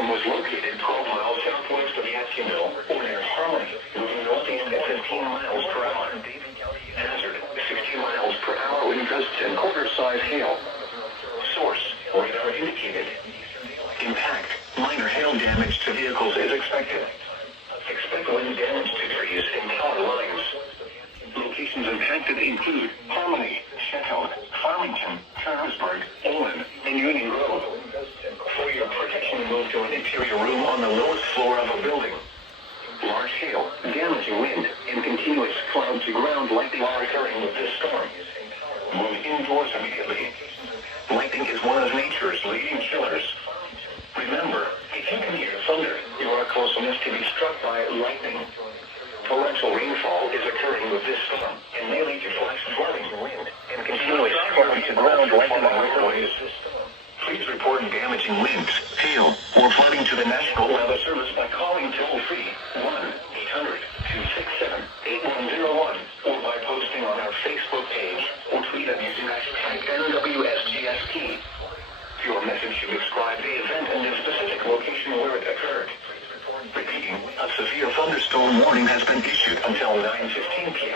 thunderstorm was located 12 miles southwest of Yatsonville, or near Harmony, moving northeast at 15 miles per hour. Hazard, 60 miles per hour wind gusts and quarter-size hail. Source, radar indicated. Impact, minor hail damage to vehicles is expected. Expect wind damage to trees and power lines. Locations impacted include Harmony, Sheffield, Farmington, Carlsberg, Olin, and Union Grove. For your protection, move to an interior room on the lowest floor of a building. Large hail, damaging wind, and continuous cloud-to-ground lightning are occurring with this storm. Move indoors immediately. Lightning is one of nature's leading killers. Remember, if you can hear thunder, you are close enough to be struck by lightning. Torrential rainfall is occurring with this storm and may lead to flash flooding, wind, and continuous cloud-to-ground lightning waterways. Please report damaging winds, hail, or flooding to the National Weather Service by calling toll-free 1-800-267-8101 or by posting on our Facebook page or tweet us using hashtag NWSGST. Your message should describe the event and the specific location where it occurred. Repeating, a severe thunderstorm warning has been issued until 9:15 p.m.